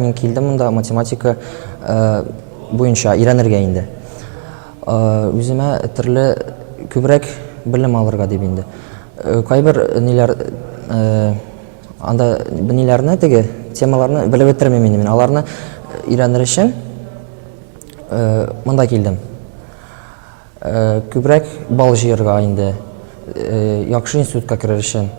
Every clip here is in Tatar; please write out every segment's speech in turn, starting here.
Мен келдім, мұнда математика бойынша үйренерге енді. Өзіме түрлі көбірек білім алырға деп енді. Қайбір нелер, анда нелеріне теге темаларны біліп өттірмеймін мен. Аларны үйренер үшін мұнда келдім. Көбірек бал жиырға енді, яқшы институтқа кірер үшін.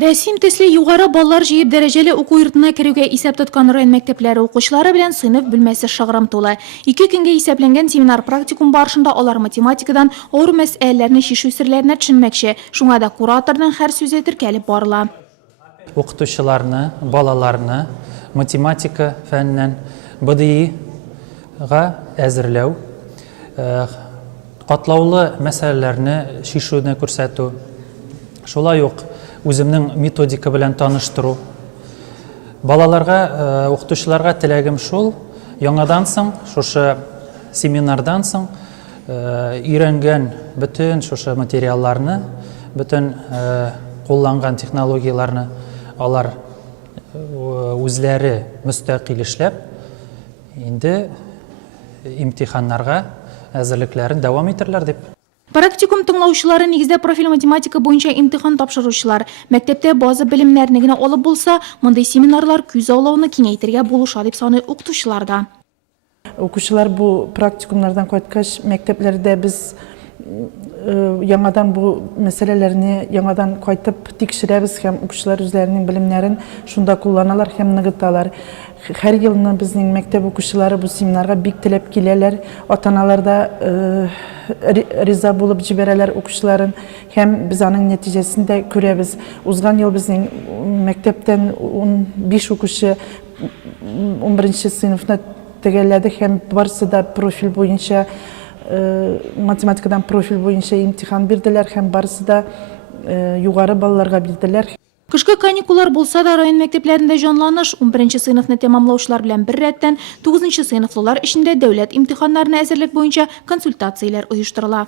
Рәсим төсле югары баллар җыеп дәрәҗәле уку йортына керүгә исәп тоткан район мәктәпләре укучылары белән сыйныф бүлмәсе шыгрым тулы. 2 көнгә исәпләнгән семинар практикум барышында алар математикадан авыр мәсьәләләрне чишү серләренә төшенмәкче. Шуңа да кураторның һәр сүзе теркәлеп барыла. Укытучыларны, балаларны математика фәннән БДИ-га әзерләү, катлаулы мәсьәләләрне чишүне күрсәтү. Шулай ук үземнең методика белән таныштыру. Балаларга, укытучыларга теләгем шул, яңадан соң, шушы семинардан соң өйрәнгән бөтен шушы материалларны, бөтен кулланган технологияларны алар үзләре мөстәкыйль эшләп, инде имтиханнарга әзерлекләрен дәвам итәрләр дип. Практикум тыңлаучылары нигездә профиль математика буенча имтихан тапшыручылар. Мәктәптә база белемнәрне генә алып булса, мондый семинарлар күз аулауны киңәйтергә булыша дип саный укытучыларда. Укучылар бу практикумнардан кайткач, мәктәпләрдә без яңадан бу мәсьәләләрне яңадан кайтып тикшерәбез һәм укучылар үзләренең белемнәрен шунда кулланалар һәм ныгыталар. Һәр елны безнең мәктәп укучылары бу семинарга бик теләп киләләр. Ата-аналар да риза булып җибәрәләр укучыларын һәм без аның нәтиҗәсендә күрәбез. Узган ел безнең мәктәптән 15 укучы 11-нче сыйныфны төгәлләде һәм барысы да профиль буенча математикадан профиль буенча имтихан бирделәр һәм барысы да югары балларга бирделәр. Кышкы каникуллар булса да район мәктәпләрендә җанланыш 11-нче сыйныфны тәмамлаучылар белән бер рәттән 9-нчы сыйныфлылар өчен дә дәүләт имтиханнарына әзерлек буенча консультацияләр оештырыла.